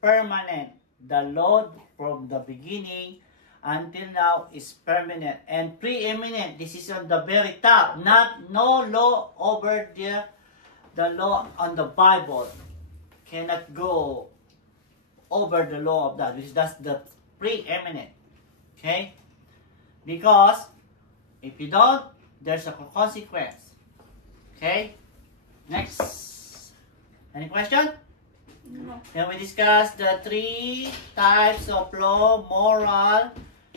permanent. The law from the beginning until now is permanent and preeminent. This is on the very top. No law over the law on the Bible cannot go over the law of that, which that's the preeminent. Okay? Because if you don't, there's a consequence. Okay? Next. Any question? No. Then we discuss the 3 types of law: moral,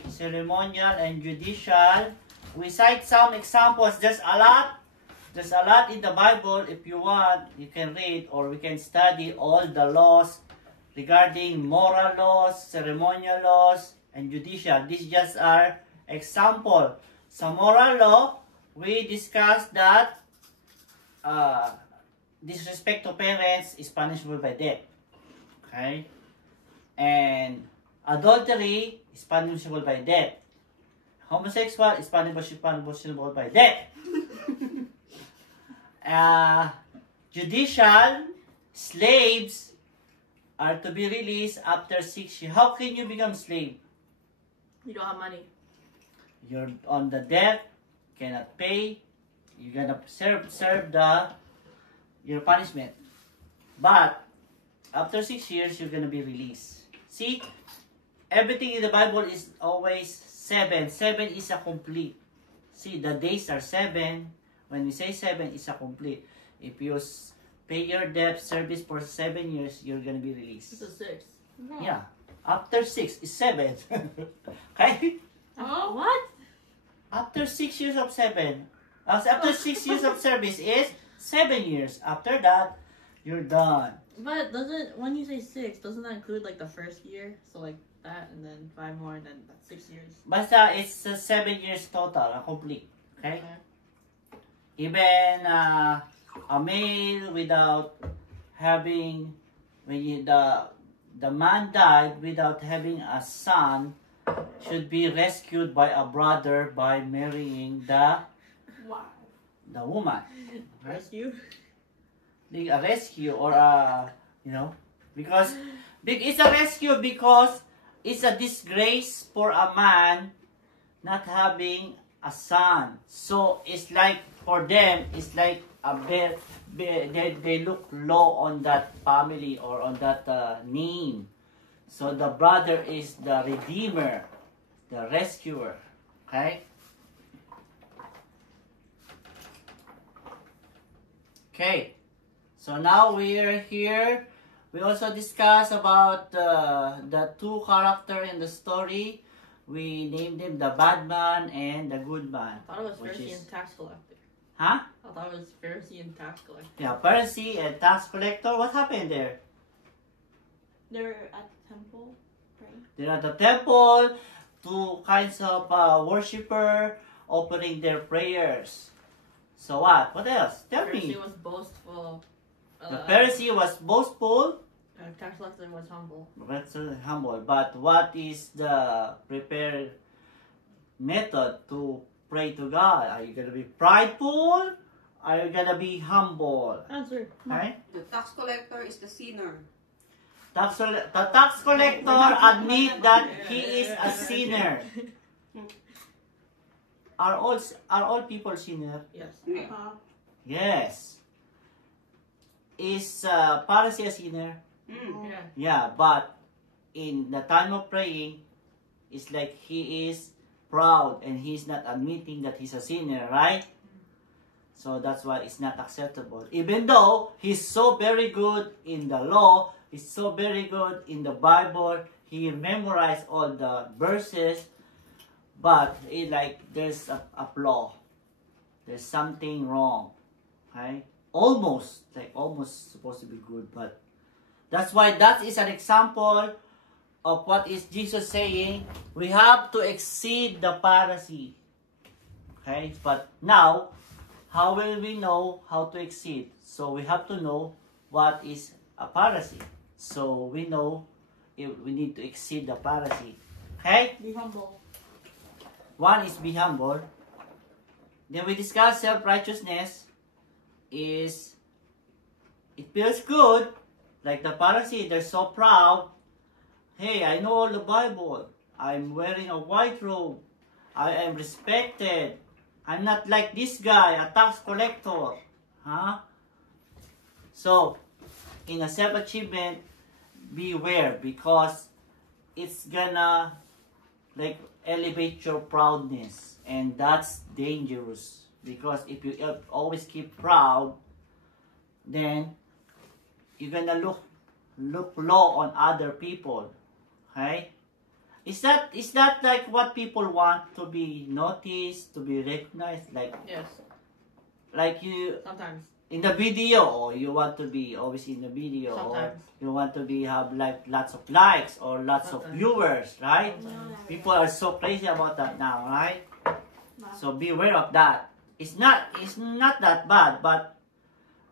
ceremonial, and judicial. We cite some examples. There's a lot in the Bible. If you want, you can read or we can study all the laws regarding moral laws, ceremonial laws, and judicial. These just are example. Sa moral law, we discussed that disrespect to parents is punishable by death. Okay? And adultery is punishable by death. Homosexual is punishable by death. Judicial, slaves are to be released after 6 years. How can you become slave? You don't have money. You're on the debt, cannot pay, you're gonna serve your punishment. But after 6 years, you're gonna be released. See, everything in the Bible is always 7. 7 is a complete. See, the days are 7. When we say 7, it's a complete. If you pay your debt service for 7 years, you're gonna be released. It's a 6. No. Yeah. After 6 is 7. Okay? Oh, what? After 6 years of 7. After 6 years of service is 7 years. After that, you're done. But when you say 6, doesn't that include like the first year? So like that, and then 5 more, and then that's 6 years. Basta it's 7 years total, complete. Okay? Even a male without having, the man died without having a son, should be rescued by a brother by marrying the woman. Rescue? A rescue or because it's a rescue because it's a disgrace for a man not having a son. So it's like for them, it's like they look low on that family or on that name. So the brother is the redeemer, the rescuer. Okay? Okay. So now we are here. We also discuss about the 2 characters in the story. We named them the bad man and the good man. I thought it was Pharisee and tax collector. Huh? I thought it was Pharisee and tax collector. Yeah, Pharisee and tax collector. What happened there? They're at the temple, right? They're at the temple. 2 kinds of worshiper offering their prayers. So what? What else? Tell me. Pharisee was boastful. The Pharisee was boastful. Tax collector was humble. That's humble. But what is the prepared method to pray to God? Are you going to be prideful? Are you going to be humble? Answer. Okay? The tax collector is the sinner. The tax collector admit that he is a sinner. Are all people sinner? Yes. Yes. Is Pharisee a sinner? Yeah. Yeah, but in the time of praying, it's like he is proud and he's not admitting that he's a sinner, right? So that's why it's not acceptable. Even though he's so very good in the law, he's so very good in the Bible, he memorized all the verses, but there's a flaw. There's something wrong, okay? Almost supposed to be good, but that's why that is an example of what is Jesus saying. We have to exceed the Pharisee. Okay? But now, how will we know how to exceed? So we have to know what is a Pharisee. So we know if we need to exceed the Pharisee. Okay? Be humble. One is be humble. Then we discuss self-righteousness. It feels good Like the Pharisees, they're so proud. Hey, I know all the Bible. I'm wearing a white robe. I am respected. I'm not like this guy, a tax collector. Huh? So, in a self-achievement, beware, because it's gonna like elevate your proudness, and that's dangerous. Because if you always keep proud, then you're gonna look low on other people. Okay? Is that like what people want, to be noticed, to be recognized? Yes. Like you Sometimes. in the video, or you want to be always in the video, Sometimes. or you want to be have like lots of likes or lots of Sometimes. viewers, right? Sometimes. People are so crazy about that now, right? No. So beware of that. It's not that bad, but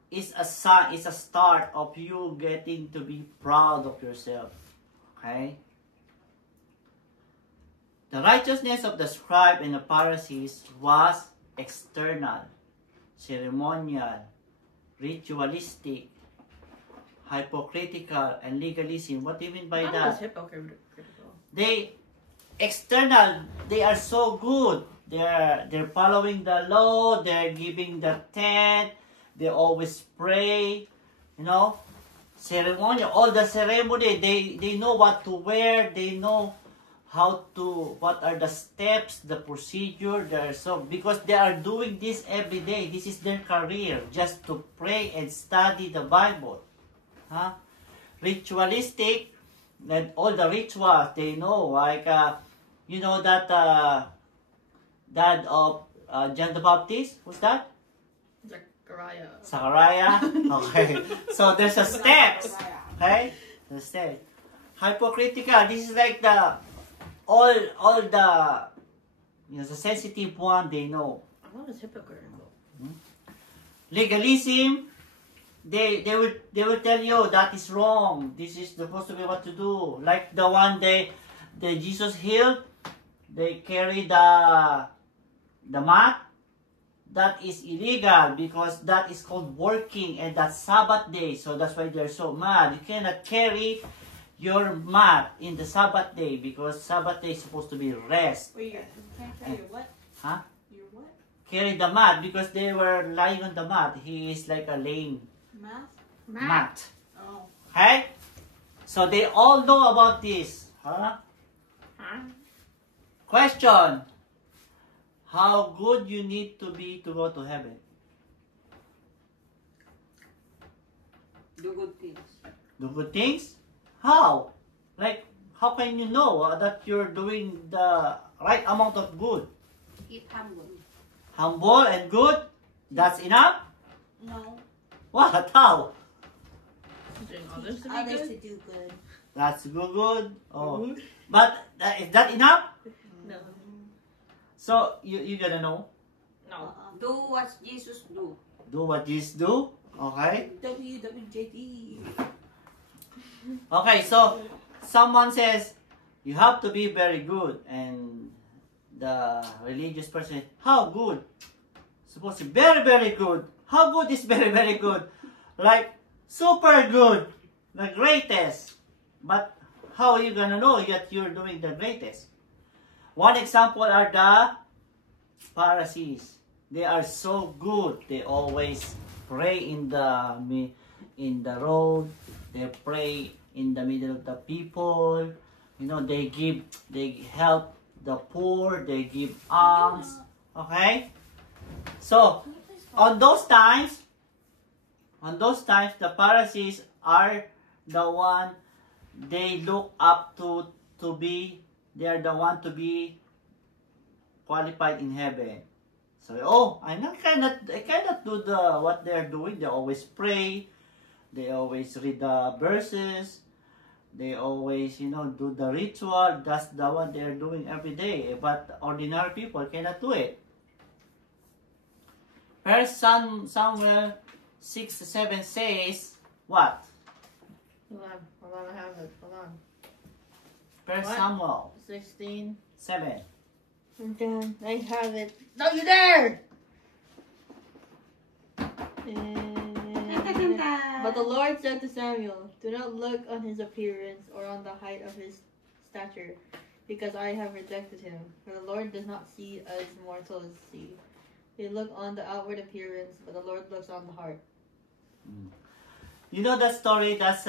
it's a sign, it's a start of you getting to be proud of yourself. Okay? The righteousness of the scribe and the Pharisees was external, ceremonial, ritualistic, hypocritical, and legalism. What do you mean by That that? was hypocritical. They external, they are so good. They're following the law, they're giving the tenth, they always pray, you know. Ceremonial, all the ceremony, they know what to wear, they know what are the steps, the procedure. They're so, because they are doing this every day. This is their career, just to pray and study the Bible. Huh? Ritualistic, that all the rituals they know, like you know that dad of John the Baptist, who's that? Zachariah. Okay, so there's a steps. Okay, the steps. Hypocritical. This is like the all the, you know, the sensitive one, they know. What is hypocritical? Legalism, they will tell you that is wrong. This is supposed to be what to do. Like the one day that Jesus healed, they carry the mat. That is illegal because that is called working, and that's Sabbath day. So that's why they're so mad. You cannot carry your mat in the Sabbath day because Sabbath day is supposed to be rest. Wait, you can't carry your what? Huh? Your what? Carry the mat because they were lying on the mat. He is like a lame Math? mat. Oh. Okay? So they all know about this. Huh? Question. How good you need to be to go to heaven? Do good things. Do good things? How? Like, how can you know that you're doing the right amount of good? Eat humble. Humble and good? That's enough? No. What? How? Doing others to be Others good? to do good. That's good. Oh. But is that enough? No. So, you gotta know. No. Do what Jesus do. Do what Jesus do. Okay? WWJD. Okay, so someone says you have to be very good, and the religious person, how good? Supposed to be very, very good. How good is very, very good? Like super good, the greatest. But how are you gonna know that you're doing the greatest? One example are the Pharisees. They are so good. They always pray in the road. They pray in the middle of the people. You know, they help the poor. They give alms. Okay. So on those times, the Pharisees are the one they look up to be. They are the one to be qualified in heaven. So, I cannot do what they are doing. They always pray. They always read the verses. They always, do the ritual. That's the one they are doing every day. But ordinary people cannot do it. First Samuel 6:7 says what? Hold on, I have it. Hold on. First What? Samuel 16. 7. I'm done. I have it. Don't you dare! Santa. But the Lord said to Samuel, "Do not look on his appearance or on the height of his stature, because I have rejected him. For the Lord does not see as mortals see. They look on the outward appearance, but the Lord looks on the heart." You know that story? That's